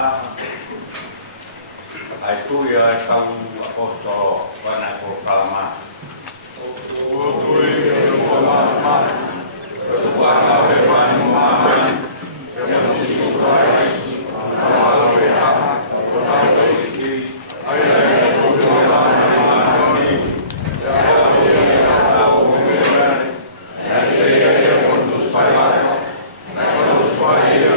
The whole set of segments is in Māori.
Ai tui ai tau apostolo wana ko kalama. O tui ko kalama. O wana we wana mama. Yo siku rai. Ala we ta. O ta ki. Ai ai ko kalama ni. Ya ya ta o me. Ya ya kondus pai. Kondus pai.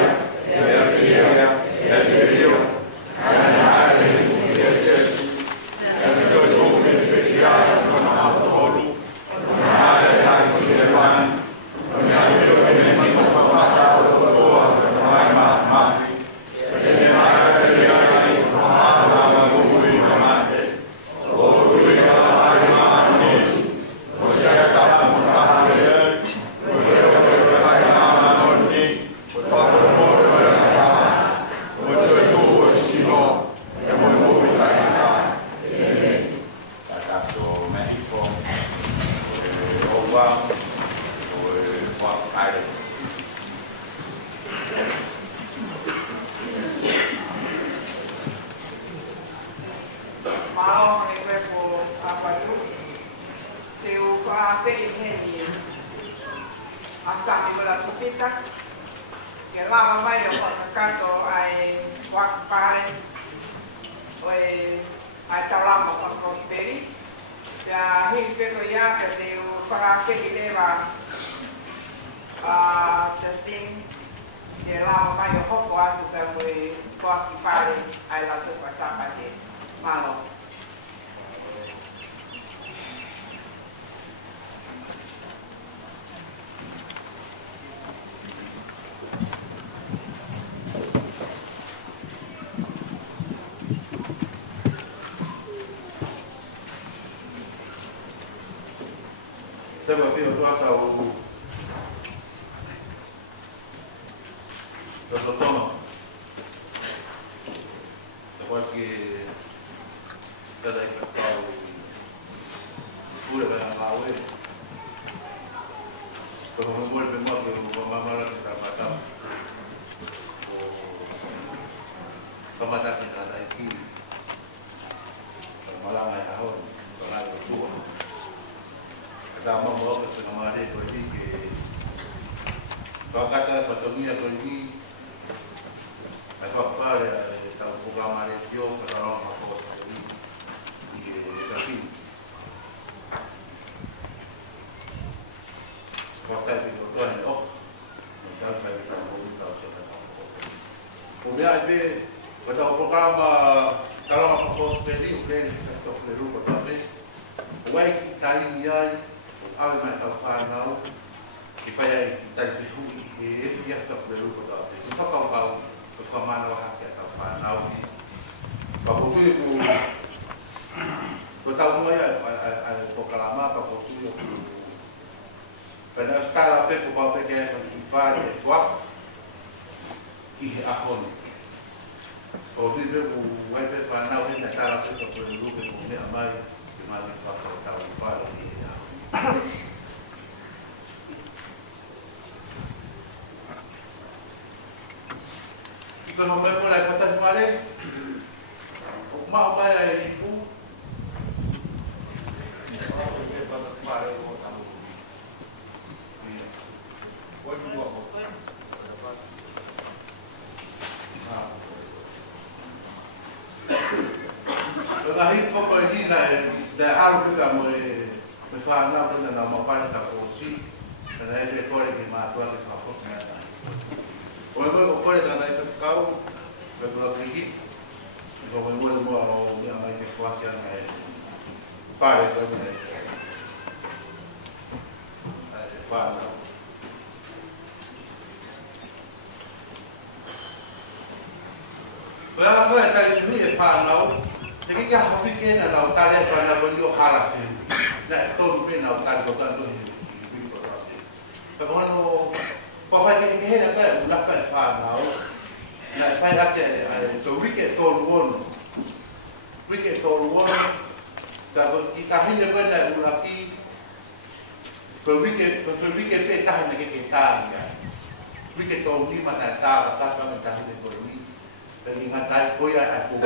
ingatai ko ya aku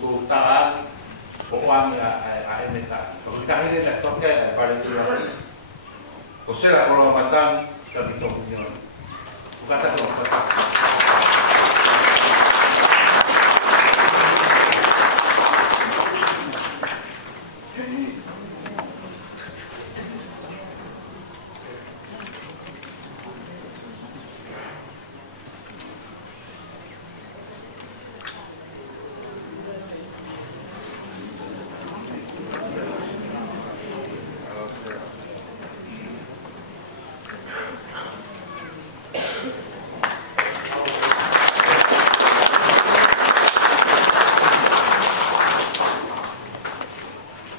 tu tahan orang emeta ko kahine na soke pare tu ko sera ko matan tapi to punya kata to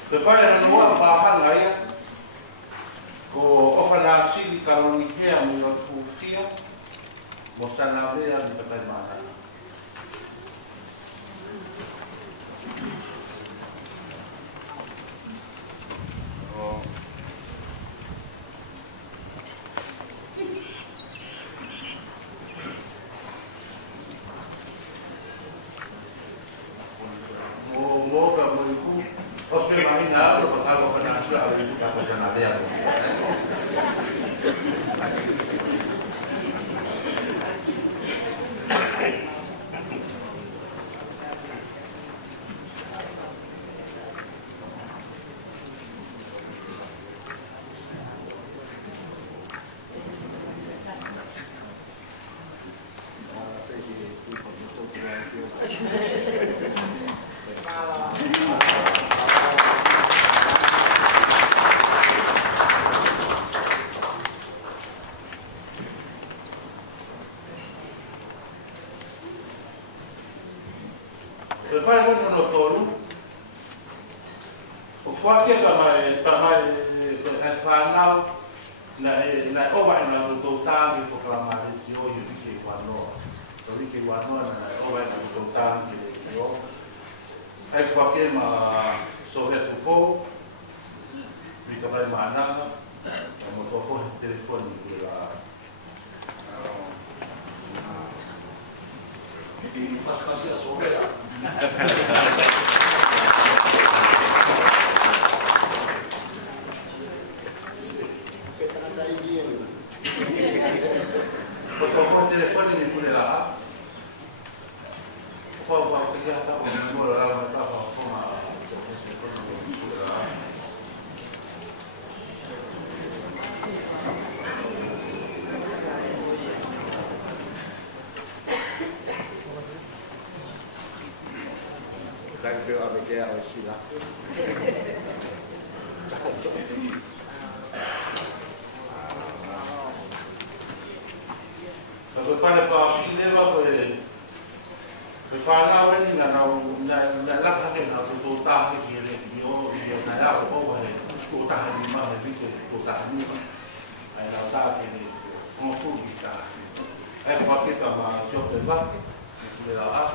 Kepada nuan bahan gaya, ko operasi di kalau nikah menurut usia, bosan nabi yang dipakai mana? Oh. Mau kamu itu. Os me imagina lo que algo para nosotros abrir la personalidad. Prepare bueno no toro. O forte para fanal na ova na total e proclamar que hoje fiquei com a nova. Eu fiquei com a nova na ova na total que eu. Aí forte ma sobre o povo. Fica mais manada. O motofone telefone lá. Kasih sore ya. Telepon ini boleh lah. Kau kerja tak boleh orang tak apa. Dank u avec elle aussi là. Kalau pada kau sini apa berfaham awak ni nak lakukan apa tu tak kira dia nak apa boleh tu tak ni mah lebih tu tak ni mah. Ayah tak kira mampu kita. Pakai tambah siapa sebab dia lah.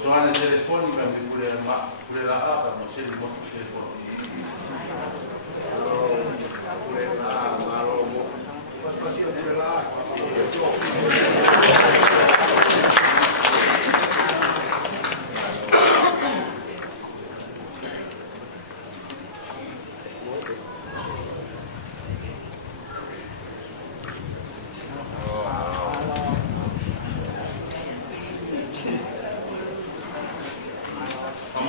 Soalnya telepon kan boleh lah apa masih di bawah telepon. Boleh lah, malu masih boleh lah.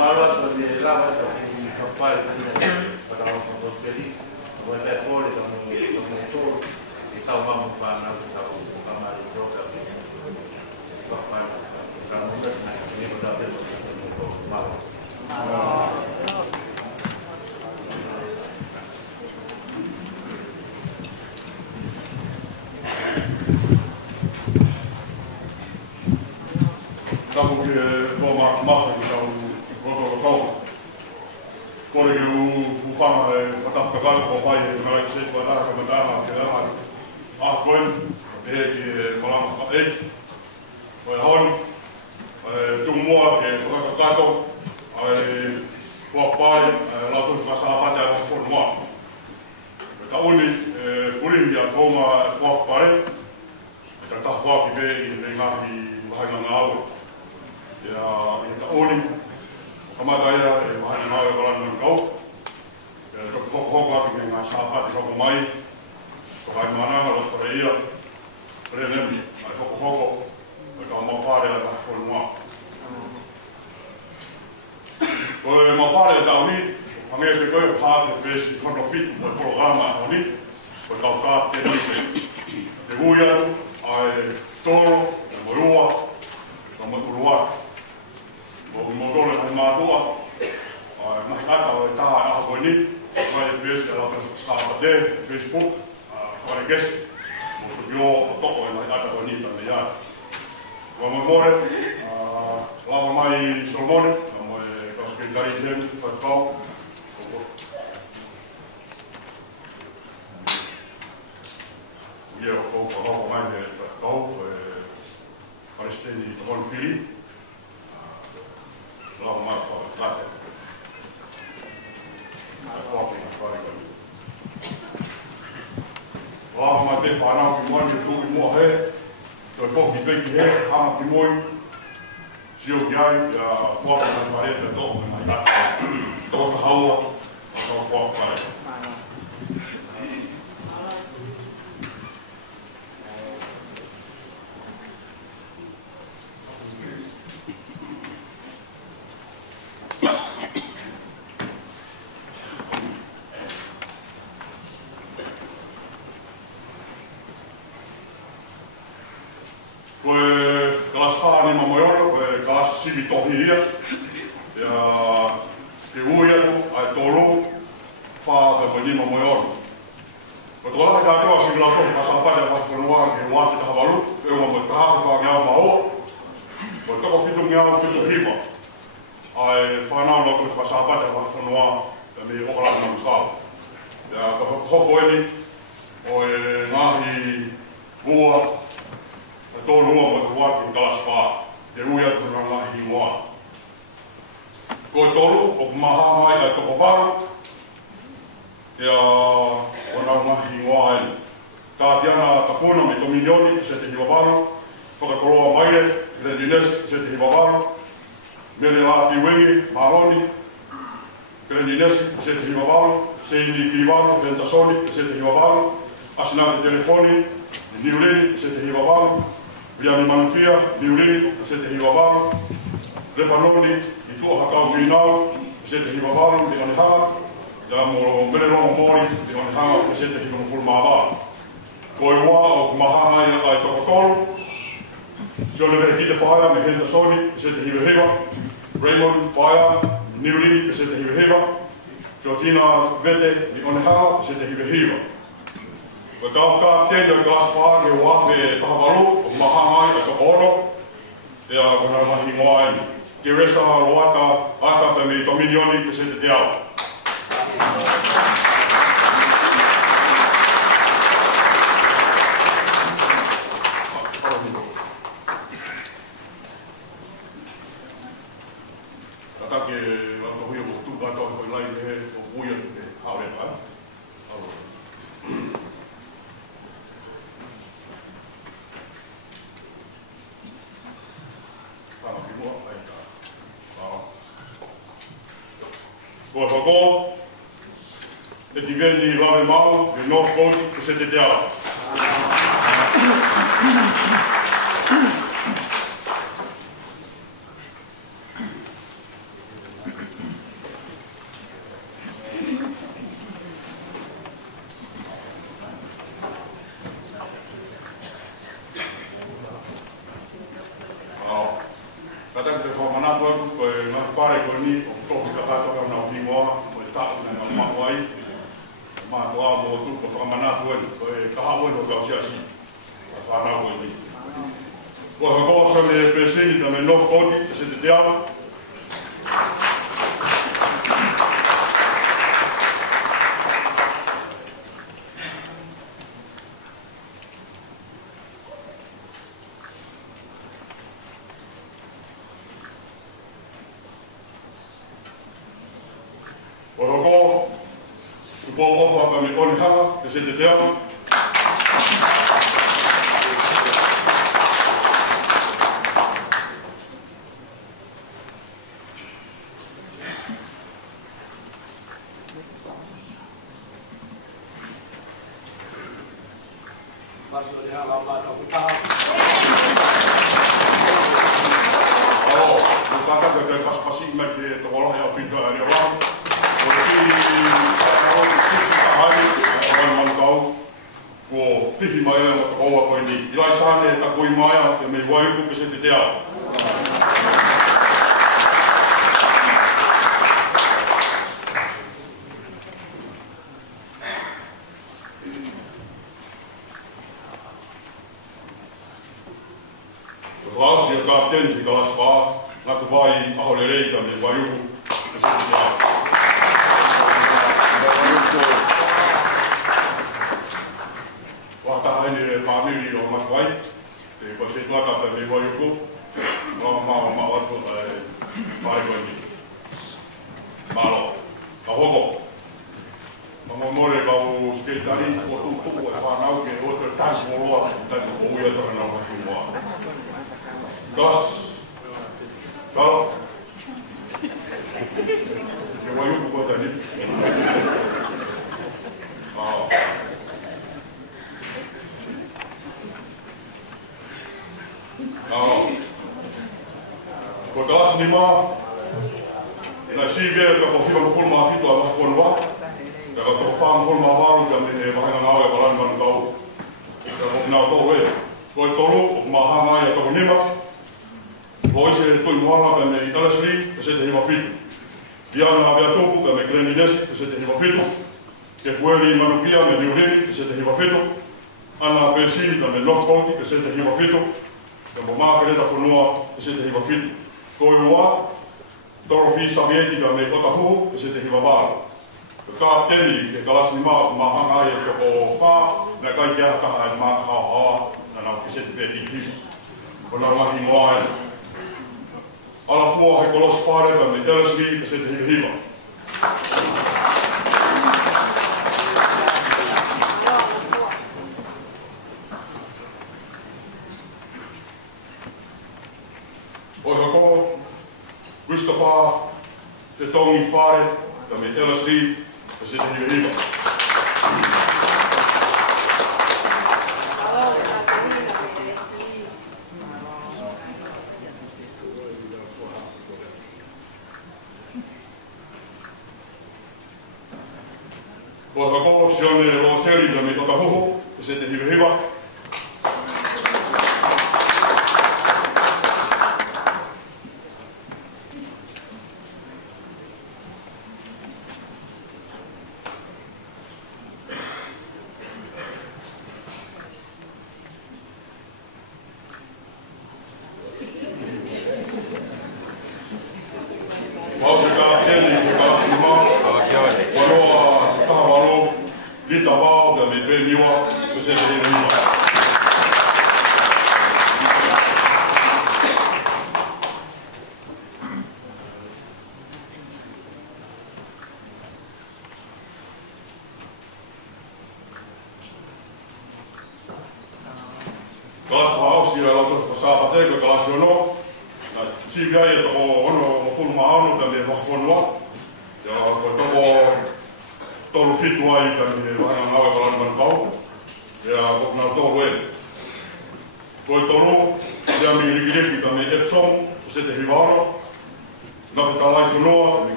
Malu lebih lama tapi kapal pada orang dos kali, buat petrol dan motor, kita mau mana kita kamar itu tapi kapal kalau nak ini berapa itu malu. Kamu mau masuk kita Kore ke ufanga patapka kalko fai na se ko ta ko ta ke la a koen e ke kolam fa e ko hon kato ai whapai lautu whasapata a whanua. Ka uni purihi a tōma whapare, ka taha whaki me i ne ngahi mahaina ngā awe. Ia ka uni, ka mataia e mahaina ngā awe kalana ng kau. Ia ka hoko ati me ngā sāpati hoko mai, ka hai mananga lo whare ia, re nemi, ai hoko, ka mawhare a ka whanua. Koe mawhare a tau ni, Pangai te koe pāte pēsi kono fitu mai programa a honi, koe tau kā te nite. Te hui atu, ai toro, e moirua, ka maturua. Mo tore mai mātua, ai mahi kata o e taha e aha koe ni, mai e pēsi a lata sāpate, Facebook, whare gesi, mo tu pio o toko e mahi kata koe ni tane iai. Koe mai more, lava mai Solomone, na mo e kasuke kari tēmu, whaikau, Ia o kau mai me whakau, Palestini i Tokon Whiri, lau mai whakatate. Whapinga wharikani. Lau mai te whanau ki moani tu i mua he, toi whoki peki he, hama ki moi, sio ki ai, ia whapinga whareta tōku mai kata. Tōka haua, tōka whakare. Sivi tohi ia, ia te ui atu, ai tōru, whāta mai nima mai oro. Ko tō lahi kātua sivi lau tohi whasapare a whakawhanua ke wāti taha waru, e ua mai tahaka wha ngiau maoa, ko toko whitu ngiau whitu hiwa. Ai whanau lau tohi whasapare a whakawhanua e me hokarana na mukau. Ia ka hoko eni, o e ngahi bua, e tōru ua mai te wāti kalas whaa. Te ui atu na ngahi moa. Ko toru, o maha mai ai toko paru, te o na ngahi moa ai. Ka tiana ka puna me tomilioni se te hiwa paru, whakakoroa maire, Grenines se te hiwa paru, mele ati wengi, Maroni, Grenines se te hiwa paru, Seini Kiwaru, Ventasoni se te hiwa paru, Asinate Telefoni, Niureni se te hiwa paru, Viami Manupia, Niurini, se te hiwa waru. Repanoni, i tua hakau whinau, se te hiwa waru, te anihanga. Ia mo mererongo mori, te anihanga, se te hiwa mfuru maawaru. Ko i wā o kumahanga i ai toko toru. Sio le vehe kite whaia me Henta Soni, se te hiwa hewa. Raymond whaia, Niurini, se te hiwa hewa. Sio Tina Vete, i anihanga, se te hiwa hewa. Ko tau ka tēnei o glas whā ke wāwhe tahawaru, o mahangai a ka oro, te a kona mahi moa eni. Ke resa roata, ātata me tomilioni ke se te te au. Kata ke wata huia mo tu katoa koi lai he o huia te haureka. Ko whako, e ti veni rawe mau, e North Coast, e se te te ala. Kata te whamanatu atu, koe ngahi pare koe ni, o tohi ka tātoka nā pingoa, koe tātu nā ngā mahuai, mātua mō tu, koe whamanatu atu, koe kaha oi no kau siasi, a whanau koe ni. Koe hakosa me pesini, ta me North Coast, e se te te ala. po ofa ka me oni hanga, ke se te teo.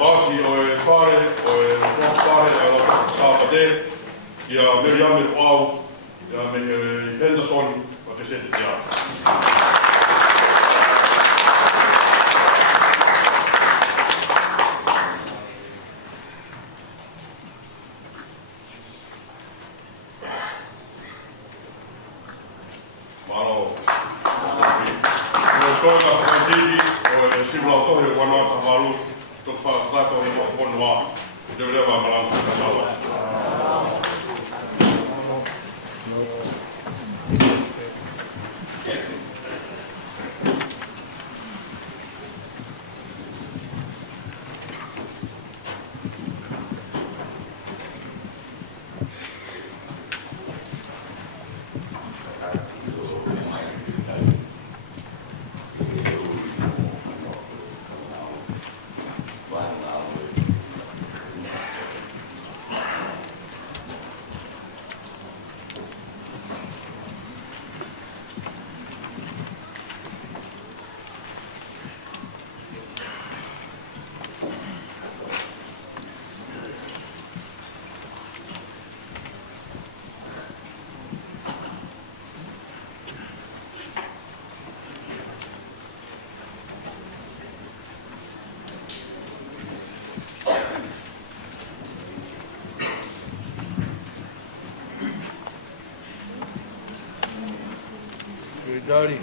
Lasi o e pare, o e lahe ja saapade ja Miriam Pau ja me Henderson o te sete te ata. Dari.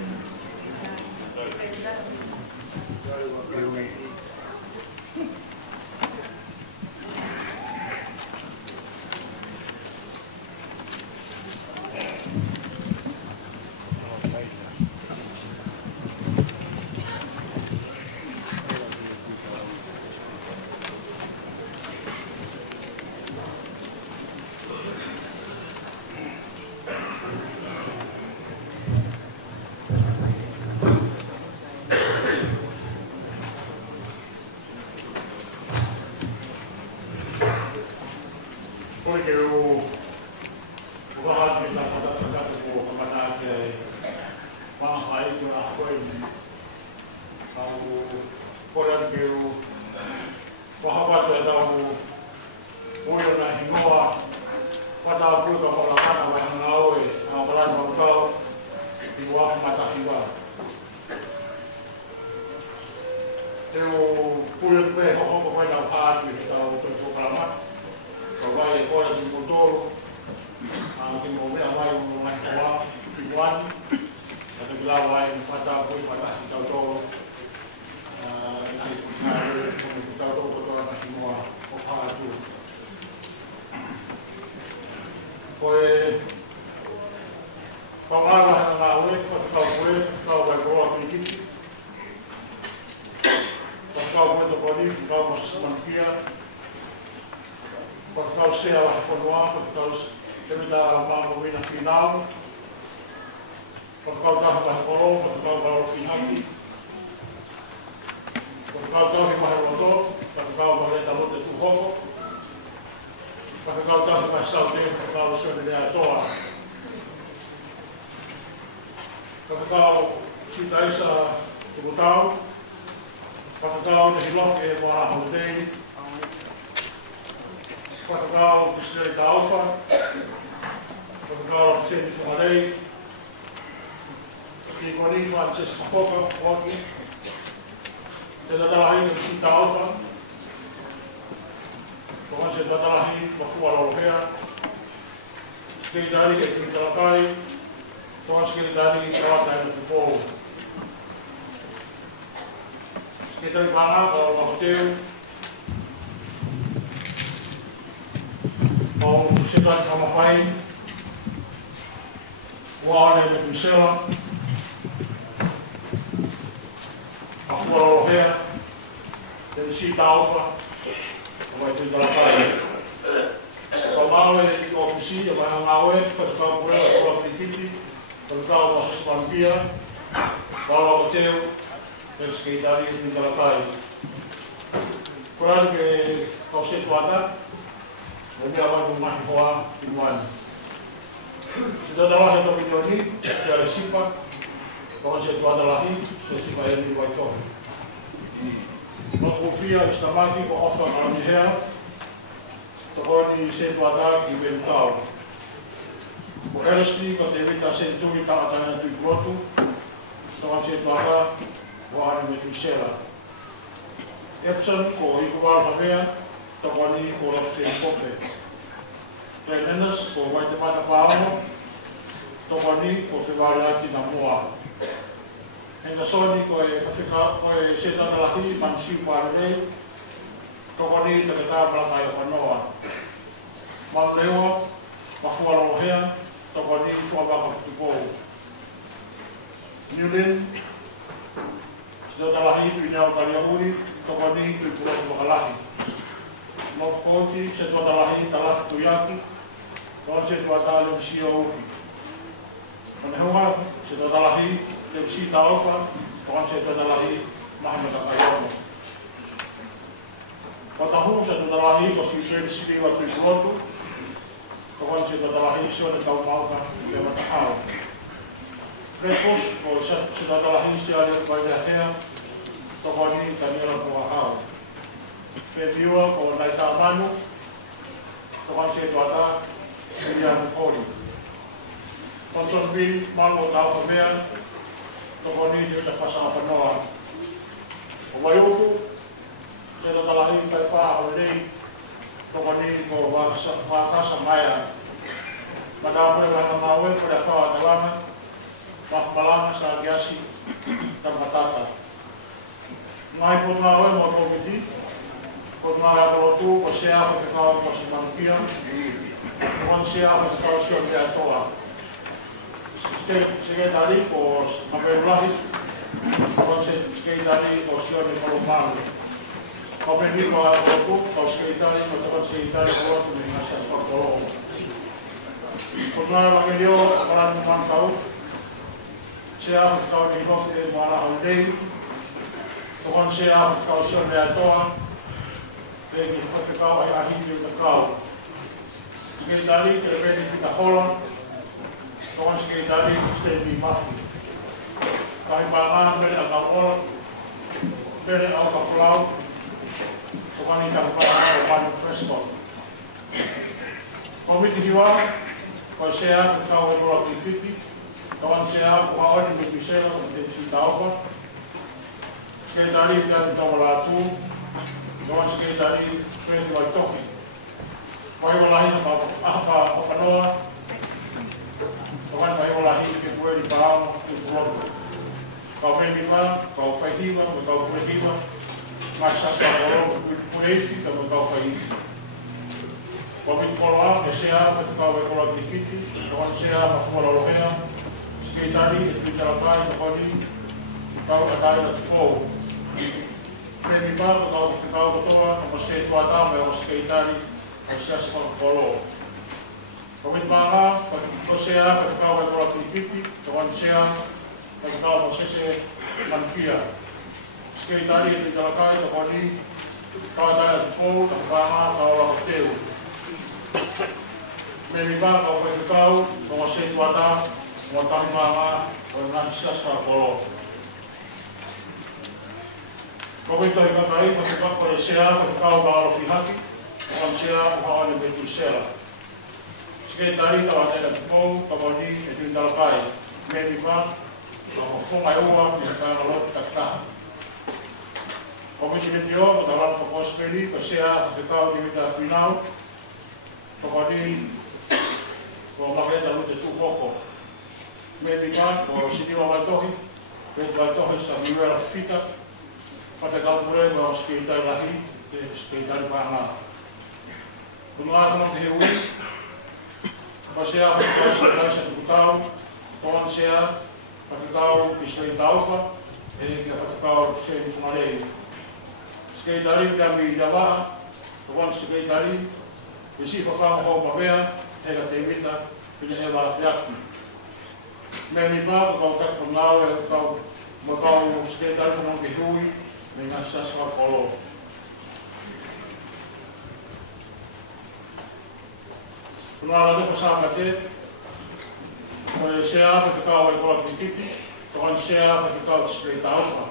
Tokoni se tuata ki ventau. Ko elsi ko te vita se tui taatana tui kotu. Tokoni se tuata wahani me tuisela. Epson ko i ko wala pavea. Tokoni ko la se pope. Tenenas ko vai te mata paano. Tokoni ko se wala ati na moa. Enga soni ko e Afrika ko e se tana lahi mansi parei. Tokoni te kata pala mai whanoa. Malewa, mafuala ohea, tokoni kua waka kutukou. Newland, se talahi tu inyao kaliahuri, tokoni tu pulau wakalahi. North County, se talahi talahi tu yaki, tokoni se tuatale msia uki. Manehunga, se talahi le msi taofa, tokoni se talahi mahamata kayono. Watahu se talahi ko si Fred Siliwa tu ipulotu, Tokon se tatalahi iso na tau mauka i matahao. Repos o se tatalahi si ale waidahea, tokoni taniela puahao. Whebiua o naita amanu, tokon se tuata Ilianu Kori. Tonton Bill, malo tau pamea, tokoni te pasanga panoa. O waiuku, se tatalahi kai wha o lei, tokoni ko wakasa maya. Madapure wana mawe pura whawa tawama, wafpalanga sa giasi tamatata. Ngai pot mawe mo tokiti, pot mawe apolotu ko sea ko te kawa ko si manukia, kon sea ko te kawa si o te atoa. Sige tari ko mapeulahi, kon sige tari ko si o te kolomalu. Kopeni ko apolotu ko sige tari ko te kon sige tari ko o te minasa ko kolomo. Kuna Evangelio orang mantau, saya kau di bawah di mana holiday, tuhan saya kau sudah toa, bagi kau ayah hidup kau. Sekali tadi terjadi kita holon, tuhan sekali tadi sedih mafi. Kami bangga beri agak holon, beri agak pulau, tuhan ini tak pernah banyak respon. Komiti jiwa. Kau sea kau berbuat di kawan sea kau ada di Indonesia untuk tahu. Sekali tadi kita tahu melatu, kawan sekali tadi kita buat toki. Kau lain apa noa, kawan kau lain kita buat di bawah di bawah. Kau memang kau fahima, kau fahima, masa sekarang kau fahimi, kau fahimi. Kami pola, saya kau berkola dikit, kawan saya mafuala lohea, sekali tadi itu jalapai, kau ada kau. Kami baru kau betul, masih tua tamu, sekali tadi saya sekolah polo. Kami bangga, kau saya kau berkola dikit, kawan saya kau masih manusia. Sekali tadi itu jalapai, kau ada kau, bangga kau teu. Memang kau tahu bahwa situasi waktu mama orang sastra polo. Kau itu yang baik, kau pada siapa kau bawa fihaki, kau siapa kau ada betul. Sekali tadi kau ada kau di itu dalpai. Memang kau fumai uang yang kalau kata. Kau itu dia dalam fokus peli, kau siapa kau di final. Tokoni ko maketa lute tu koko. Medica ko sini wa tohi, pe tohi sa miwera fita. Pata kalpure ko skita lahi, skita bana. Kunla kono te ui. Pasea ko sa tukau, kon sea, pafikau pisoi taufa, e ke pafikau se kumare. Skita ri kami dawa, kon skita ri isi fafang ho mabea, tega te vita, punya eva fiakti. Meni ba kau tak penau kau makau sekitar kono ke hui, dengan sasma polo. Penau ada pasang kate, saya kau kau titi, tuan saya kau sekitar apa.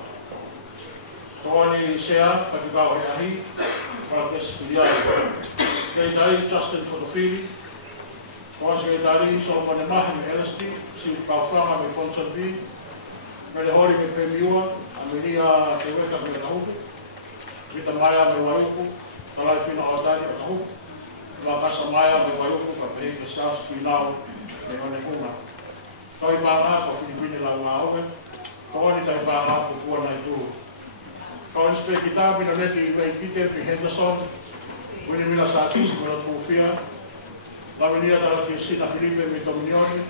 Tuan ini saya kau ahi, kalau kes dia. Sekretari Justin Fotofili, Kawan Sekretari Solomon Mahi me LST, si Kaufranga me Fonson B, me le hori me Pemiua, Amelia Te Weka me Nahupu, Vita Maya me Waiuku, Talai Fina Otani me Nahupu, Wakasa Maya me Waiuku, Kapehe me Saus Finau me Onekuna. Toi Panga ko Filipini la Wahowe, Kawan Itai Panga ko Kua Naitu. Kawan Spek kita pinaleti Iwei Peter P. Henderson, Wini Mila Satis, Mila Pufia, la venida de la Cristina Felipe me Dominioni,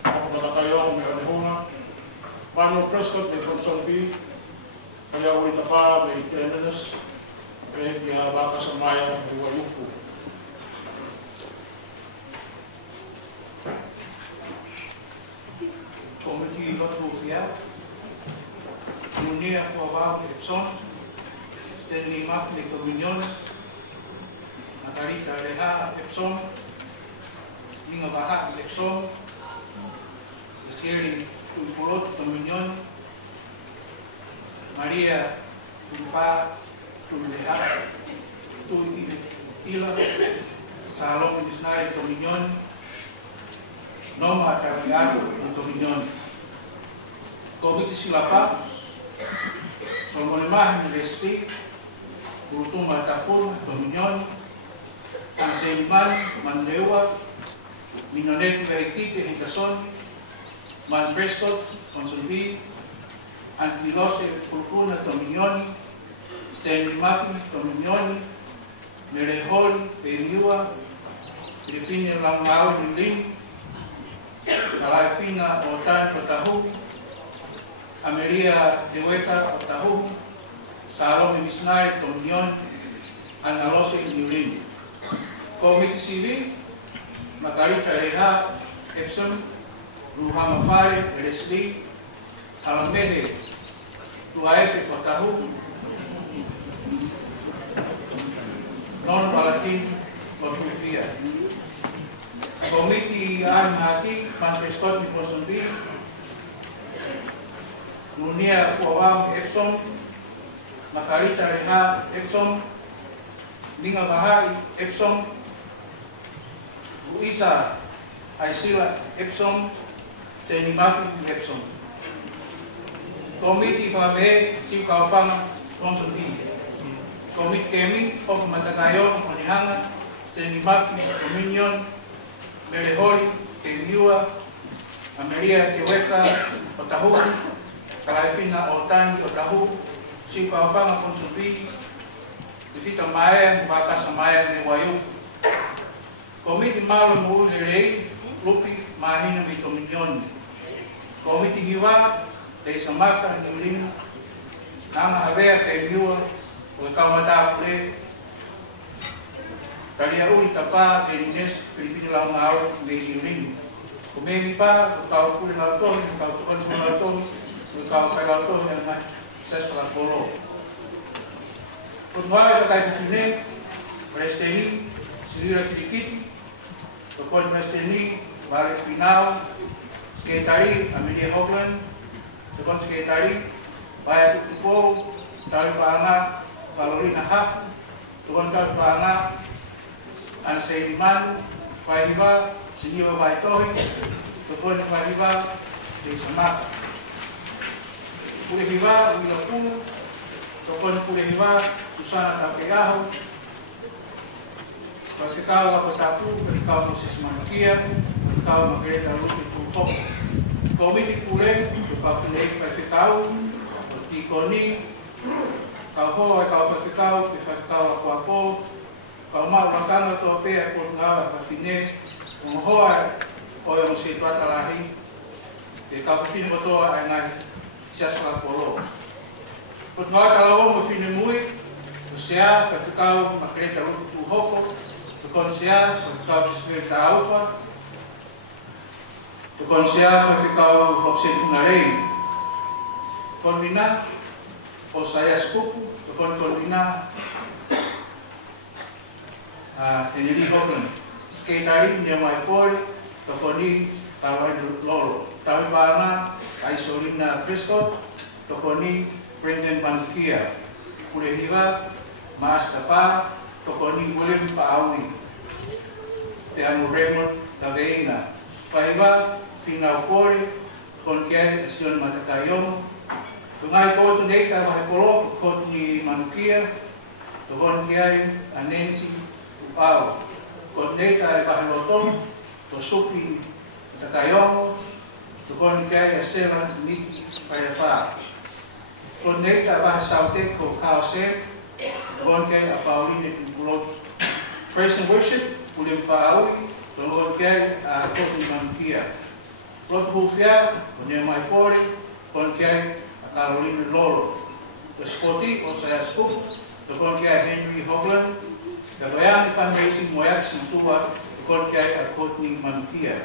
como Matakayo me Onehunga, Mano Prescott me Fonson B, Kaya Uitapa me Tremenes, Pehia Baka Samaya me Waiuku. Committee Lot Pufia, Munia Kuabao Epson, Stanley Mark de Dominioni, Margarita Leha Epson, Ninga Baha Epson, Sierra Tulpurot Dominion, Maria Tulpa Tulleha Tulila, Salom Misnari Dominion, Noma Carriado Dominion. Komite Silapa, Solmonemah University, Urutuma Tafur Dominion, Anseiman Mandewa, Minonet Veritite Henderson, Man Prescott, Consolvi, Antilose Purpuna Dominioni, Stanley Murphy Dominioni, Merehol Pemiua, Filipino Lamau Lin, Kalafina Otan Otahu, Amelia de Hueca Otahu, Salome Misnari Dominion, Analose Nulin. Komite Civil, Margarita Leha Epson, Ruhama Fare LSD, Alamede Tuaefe Otahu, Non Palatin Lotufia. Komite Hati, Manchester Mosombi, Munia Kuawam Epson, Margarita Leha Epson, Ninga Bahai Epson, Luisa Aisila Epson, Teni Mafi Epson. Komite Fave Siukaufang Fonson B. Komite Kemi of Matagayo Onehanga, Teni Mafi Dominion, Merehori, Pemiua, Amelia de Hueca Otahu, Kalafina Otani Otahu, Siukaufang Fonson B. Vita Maya, Baka Samaya me Waiuku. Komite Malo Mu Lerei, Lupi Mahina me Dominion. Komite Hiwa, Te Samaka Nulin, Nama Havea Pemiua, Ukamata Pule, Kalia Uli Tapa, Tenines, Filipino Lamau me Nulin. Kumemi pa, Ukau Pule Lauton, Ukau Tuan Pule Lauton, Ukau Kai Lauton, yang Sespa Polo. Kutwai Takai Kufine, Presteni, Silira Kirikiti, Tokon Presteni, Balik Pinau, Sekretari, Amelia Hoagland, Tokon Sekretari, Baya Tukupo, Tari Paanga, Carolina Haf, Tokon Tari Paanga, Ansei Manu, Fahiba, Siniwa Baitohi, Tokon Fahiba, Te Samaka. Purehiba, Wilapulu, Tokon Purehiba, Susana Tapeaho, Pasikau Apotapu, Pasikau Moses Manukia, Pasikau Magreta Lupi Pumpo. Komite Pule, Pasikau Pasikau, Tikoni, Kauho, Kau Pasikau, Pasikau Akuapo, Kau Mau Rakana Topea, Portugal, Pasine, Umuhoa, Oyo Musituata Lahi, Kau Pasine Botoa, Angai, Siasla Polo. Kutwa Kalao Mufine Mui, Sea, Pasikau, Magreta Lupi Tuhoko, Tukonsea, Pasikau Tisver Taupa, Tukonsea, Pasikau Hopsetunarei, Konbina, Osaya Skupu, Tukon Konbina, Teneri Hoagland, Sekretari, Nyamai Pol, Tukoni, Tawai Loro, Tawi Bana, Aisolina Prescott, Tukoni, Brendan Pankia, Purehiva, Mas Tapa, Tokoni William Paawi, te anu Raymond Taveina. Paiva, Finau Kore, kon kiai Sion Matakayomo. Tungai koto neika wahe polo, koto ni Manukia, kon kiai Nancy Upau. Kon neika wahe lotong, to supi Matakayomo, kon kiai Asera Niki Paiva. Kon neika wahe saute ko Kaose, kon kiai Apauline Pulot. Praise and worship, Ulim Paaui, kon kiai koto ni Manukia. Lot Bufia, kon mai pore, kon kiai Caroline Lolo. The Scotty, o saya Scoop, the Conkia Henry Hogland, the Bayani fundraising Moyax and Tua, the Conkia Courtney Manukia.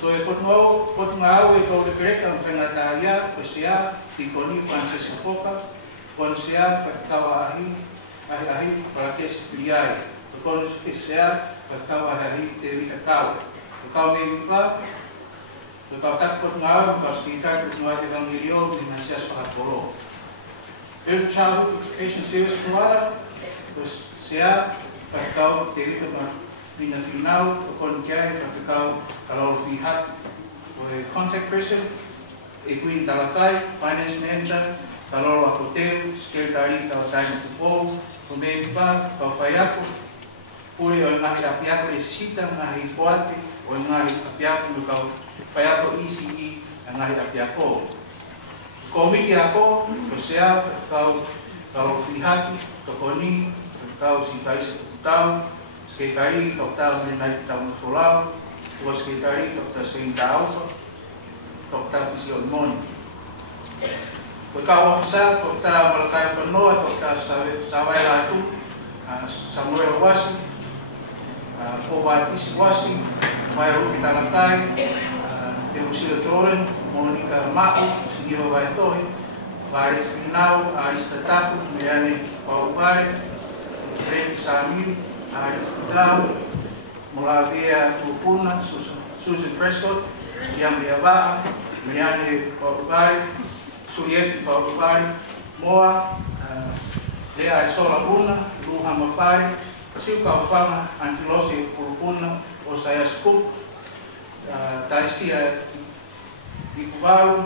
So I put now we go the great and Fenataria, Cosia, Ticoni Francis Foca, Consia, Pakawahi, Ahi, Prates Filiai, the Consia, Pakawahi, Terika Cow, the Cow Baby Club. Tetapi tak pun ngau pas kita kunjungan Evangelio di Mesias Pakapolo. Early Childhood Education Service Provider, terus saya pasal dari tempat bina final, konjai pasal kalau lihat contact person, Equin Talakai, Finance Manager, kalau hotel, sekretari kalau time to go, pemimpa, kalau payaku, puli orang ngahi apiaku esita ngahi kuati, orang ngahi apiaku kalau payato ECE ang ngahi apiako. Komiti ako, kaya kau fihati, tokoni, kau si Kaisa Tau, sekretari, kau tahu mengenai tamu solam, kau sekretari, kau tahu sering tahu, kau tahu vision mon. Kau ofisa, kau tahu melakai penuh, kau tahu sawai latu, Samuel Wasi, Obatis Wasi, Mayu kita lakai. Teusila Toren, Monica Mako, Singira Vaitoi, Paris Finau, Aris Tataku, Meane Paupare, Fred Samir, Aris Pudau, Molavia Tupuna, Susan Prescott, Yang Liabaa, Meane Paupare, Suliet Paupare, Moa, Lea Sola Buna, Luha Mapare, Siuka Upama, Antilosi Purpuna, Osaya Scoop, Taisia Ikubalu,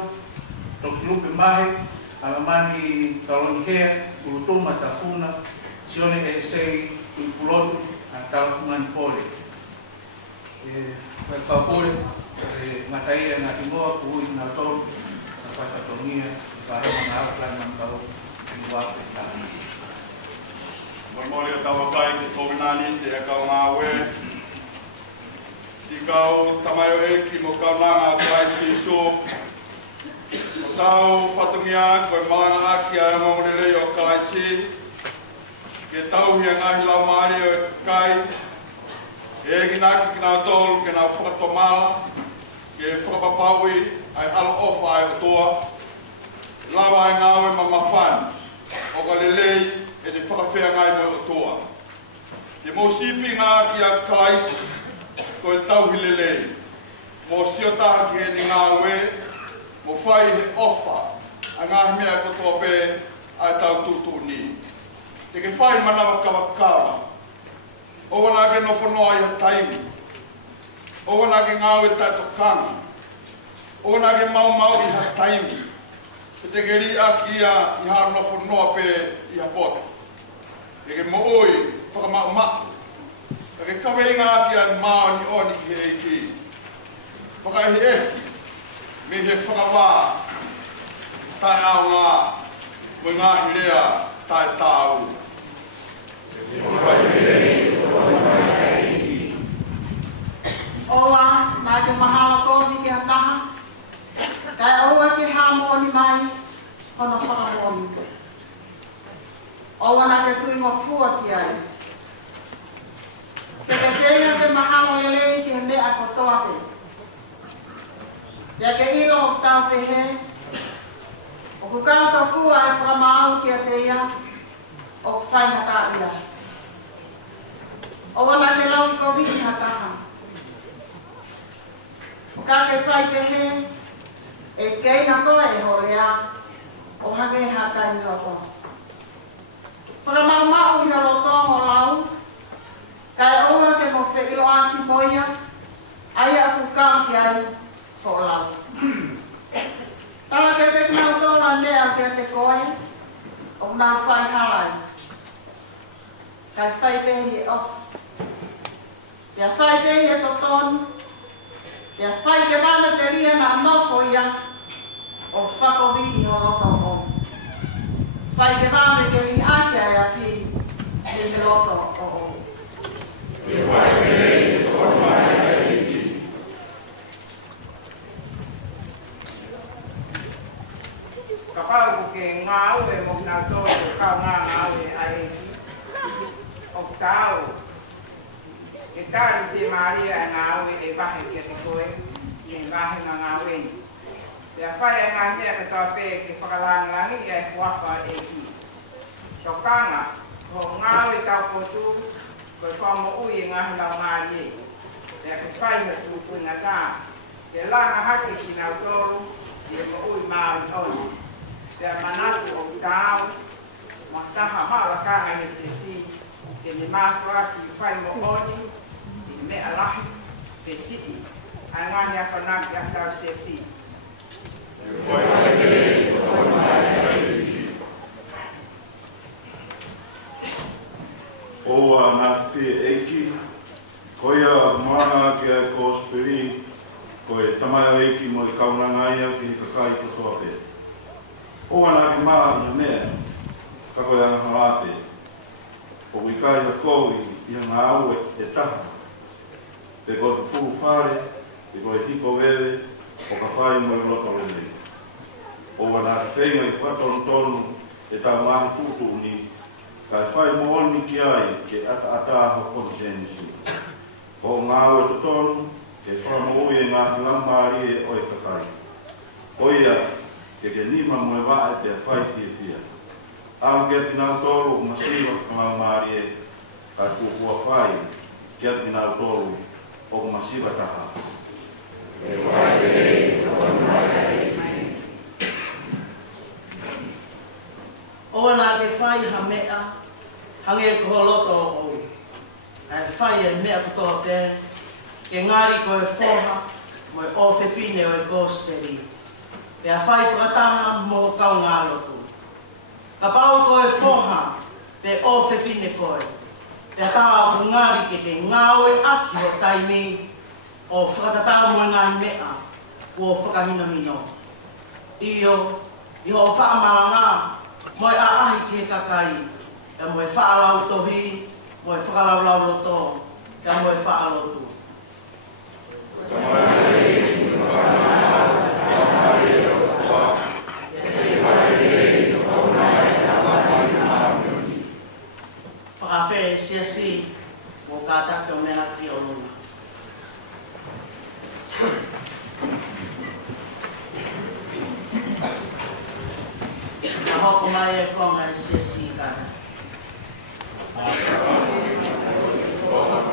Dr. Lupe Mahe, Alamani Kalonihea, Ulutum Matafuna, Sione Esei, Ikulotu, Talakungan Pole. Pole, Mataya na Imoa, Kui na Tol, Patatonia, para mga outline ng tao, Iwape. Memori tawakai ki kovinani te kau ngawe. Sikau tamayo eki mo kau nanga kai siso. Tau patungia ko malanga aki ara mo lele yo kai si. Ke tau hi nga hilau mari o kai. E gina kina tol kina fatomal. Ke fapapawi ai al ofa ai toa. Lawa ngawe mamafan. O ka lele e te whakawhea ngai mo o toa. Te mō sipi ngā ki a kalaisi, ko e tauhi lelei. Mō sio taha ki he ni ngā we, mō whai he ofa, a ngā mea ko toa pē a tau tūtū ni. Te ke whai manawa kawakawa, o wana ke no whanoa i ha taimi, o wana ke ngā we tato kanga, o wana ke mau mau i ha taimi, te ke ri aki i ha no whanoa pē i ha pota. E ke mooi, whakamau. E ke kawe inga ki a maa ni oni ki he eiki. Whakahi eki, me he whakawā, tai au ngā, mo ngā hirea, tai tāu. Oa, nā te mahalo kōni ki a taha, kai oa ke hā mōni mai, hono whakamōni. Owa nā ke tuinga fua ki ai. Ke te whenga te mahalo lelei ki he mea kotoa te. Ia ke ilo o tau te he. O ku kauta kua e whakamau ki a te ia. O ku whainga tā ia. Owa nā ke lau ko vini ha taha. O ka ke whai te he. E keina koe e horea. O hange ha kai ni roto. Whakamau i ha roto o lau, kai ilo anki moia, ai aku kanki ai solau. Tala ke te knau tola mea ke te koe, o nā whai harai. Kai whai tehi e off. Ia whai tehi e totonu, ia whai ke wana te ria na nofo ia, o whakovihi o roto o. Whai ke wana ke ri ake ai a whi, e me roto o o. E whai ke rei, o mai e iki. Ka pau ke ngau e mo na to ka ngau e ai iki. O tau. E tari te Maria ngau e vahe ke te koe, e vahe na ngau e. Ia whai e ngā mea ka toa pē ke whakalangangi e huafa e ki. Tokanga, ko ngau e tau potu, ko e whamo ui e ngahi lau ngāri e. Ia ke whai na tūpui ngā tā. Ia langa hake ki nau toru, ia mo ui maui oni. Ia manatu o tau, ma taha hala kanga i se si, ke ni mātua ki whai mo oni, i mea lahi, te siti, a ngāhi a whanaki a tau se si. Oa nā whie eiki, koia mana ki a kōspiri, koe tamai o eiki mo i kaunanga ia ki hi kakai ko soa pē. Oa nā ki maa i mea, ka koe anga harate, o i kai a kou i ngā aue e taha, te koe te pū whare, te koe hiko wewe, o ka whai mo i roto rene. Oa nā ki whenga i whatonu tonu e tā mahi tūtū ni, kai whai mo oni ki ai ke ata ho konsensi. O ngā ue to tonu, ke whamoi e ngā hilamari e oi kakai. Oia, ke nima mo e wae te whai fia. Au ke ati nau tolu o masiwa kamalmari e, kai kukua whai, ke ati nau tolu o masiwa taha. E whai rei, o mai e Oa nā ke whai ha mea, hange e koho loto o oi. Ai whai e mea kutoa pē, ke ngāri ko e whoha, mo e ofewhine o e kōsperi. Pea whai whakataha mo o kau ngā lotu. Ka pau ko e whoha, pe ofewhine koe. Pea taha o ngāri ke te ngāwe aki o taimi, o whakatatau mo e ngāi mea, o whakahina mino. Iyo, iho o whaamaranga, mo e aahi ki he kakai, e mo e whaalau tohi, mo e whakalaulau loto, e mo e whaalotu. Whakawhere siasi, mo kātake o mena ki o luna. Hoko mai e konga e siasi kara. Oh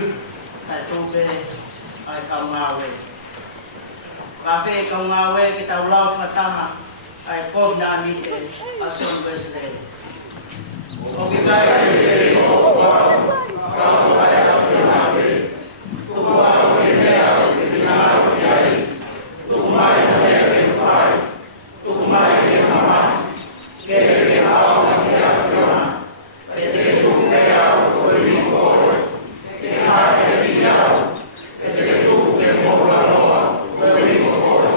Tai tōpe ai kau ngāwe. Kape kau ngāwe ki tau lau whataha ai kōna ni te Ason Wesley. O ki kai ai te o wau, kau ai a whinawe. Tuku au ki mea o ki whinawe ki ai. Tuku mai na mea ki whai. Tuku mai ki mama. Ke ki hao na ki a whiona. Ke te tuku mea o koe ringo koe. Ke hae ke ki au. Ke te tuku ke mola loa. Koe ringo koe.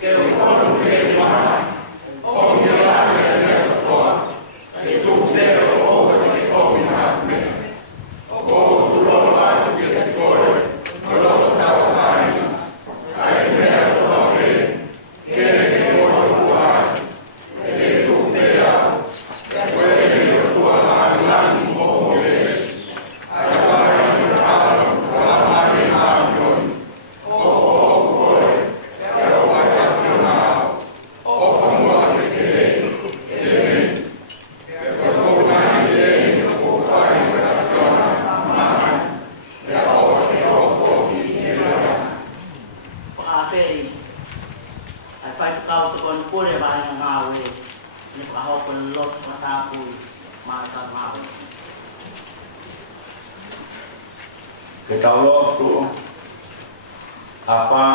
Ke u whonu ke ki mahai. O ki a ke mea koa. Ke tuku mea o koe ke koe na me. O koe tu loa atu ke te koe. O loa tau haina. Ai mea toa me. Ke ke koe fuai. Ke te tuku mea. Koe ringo tua lani lani mo o les. Ai kai ni hara. Kala mai hāmion. O koe. Ke o ai a whina. O whanua ke te rei. Ke me. Ke koe nai rei o whai me a whiona. Mai. Ke o ke o koki ke rea. Whakawheri. Ai whai whakau te koe kore vai ngā ngāwe. Ni whakahoko lot whatāpui. Māta ngāwe. Ke tau lotu, apa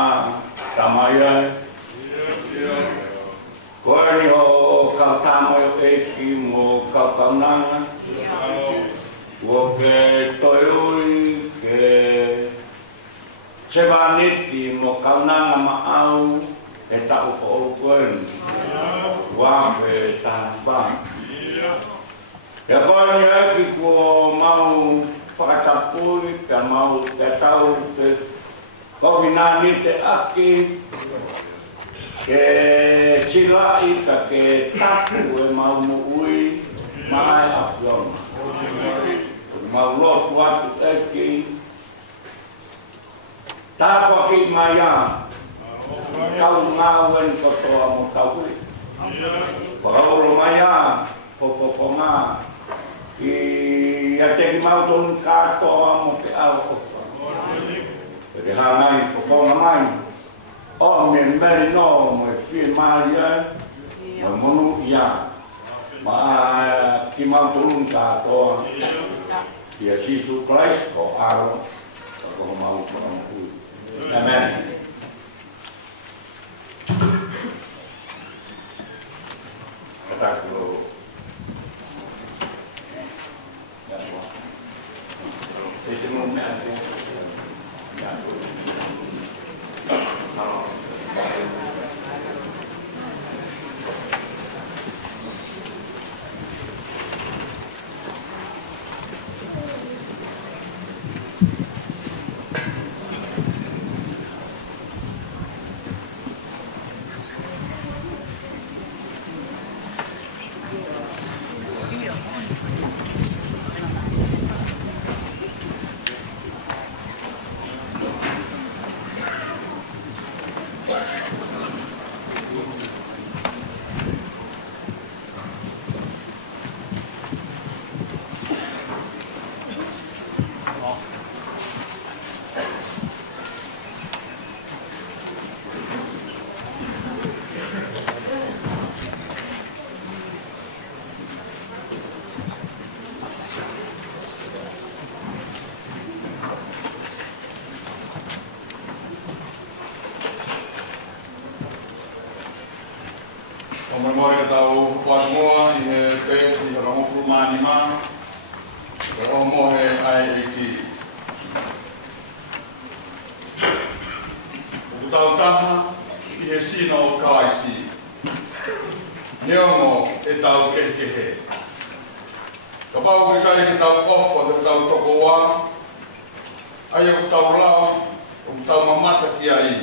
tamaya, koe ni o kau tamoy o eki mo kau kaunanga, o ke toiui ke sevaniti mo kaunanga maau e tau whaoru koen, wafe tahambang. Ia koe ni eki ko mau whakatapuri, ka mau te tau te kawinani te aki, ke silai ka ke taku e mau muui mai a whiona. Mau lotu atu eki, tāpua ki mai a, kau ngāwen kotoa mo tauhui. Whakaoro mai a, fofofo mā, i a te ki mautonu kātoa mo te ao ofa. E te hā mai, fofona mai, o me meri no, mo e whie maari ai, mo e monu ia, ma ki mautonu kātoa, ki a Sisu Christ o aro, o koho mau kono hui. Amen. Kataku. Este momento Memori ka tau kuat moa i he pesi ka mahofu mani ma e o mohe ai e ki. O tau taha i he sino o kalaisi. Neongo e tau kekehe. Ka pau kai ki tau kofa te tau toko wā. Ai o tau lau, o tau mamata ki ai.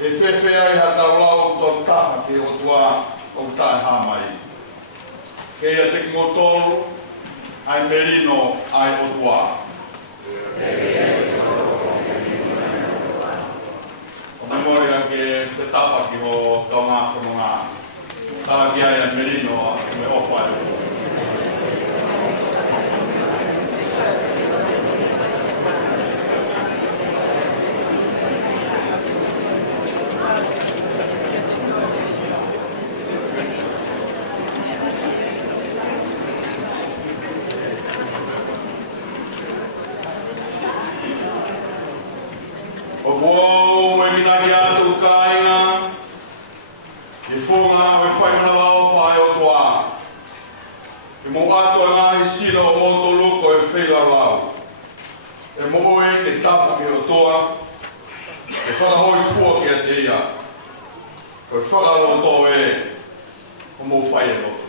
E whewhe ai ha tau lau tō taha ke o tua o tae hāmai. Kei a te ngotoro, ai merino ai o tua. O memori a ke te tapa ki o tau ngā whanonga. Taha ki ai a merino me ofa e o. Wow, mai minagi atu kainga. Ifunga, mai fai mana wao fai o tua. E mo atu anga i sila o moto luko e whila lau. E mo oe ke tapu ki o tua. E whakahoi fua ki a te ia. E whakalo to e. O mo fai e loto.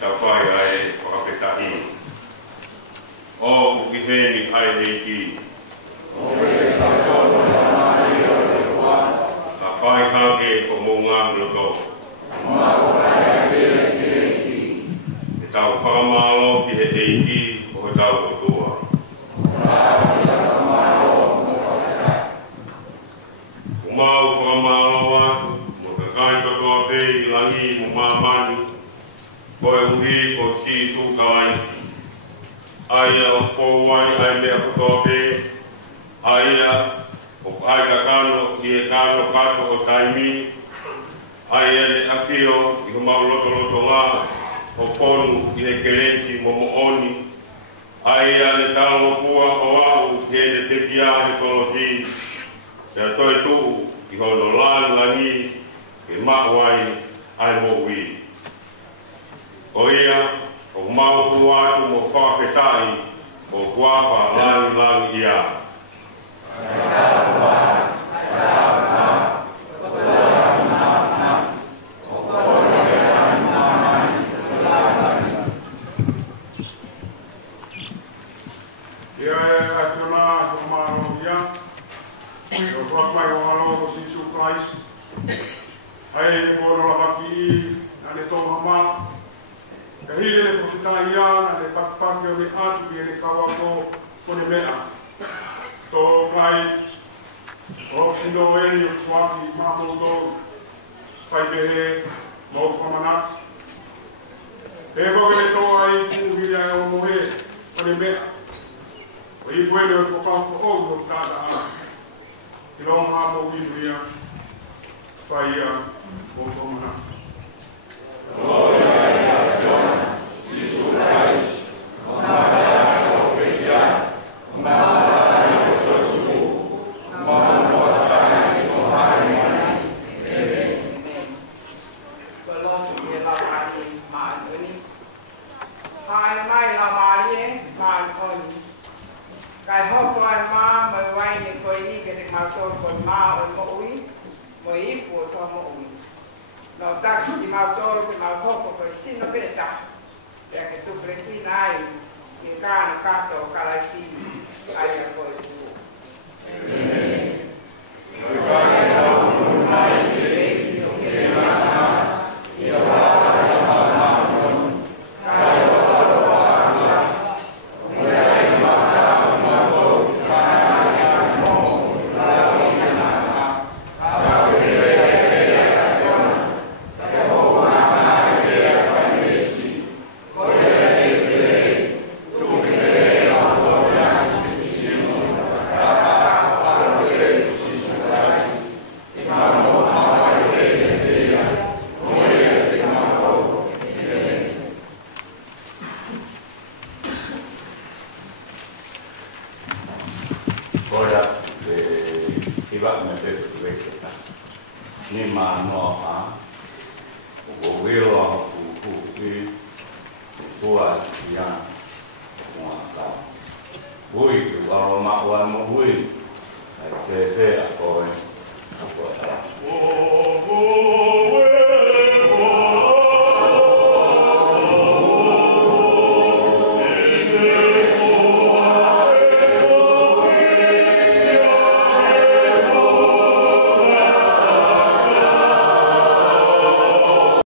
Tau whai heni ai eiki. Ka pai hake ko mo ngam loto. E tau whakamalo ki he eiki o he tau kotua. Umau whakamalo atu, mo ka kai katoa pei langi mo mamani, ko e uhi ko si su kawai. Aia o fowai ai mea katoa pei, aia o ai ka kano i e kano kato o taimi, aia le afio i ho mau loto loto ngā, o fonu i he kerensi mo mo oni, aia le tau o fua o au he le te pia he tolo si, te atoe tu i hono lan langi e mahuai ai mo ui. O ia, o mau kuatu mo whawhetai o kuafa lan lan ia. Amen.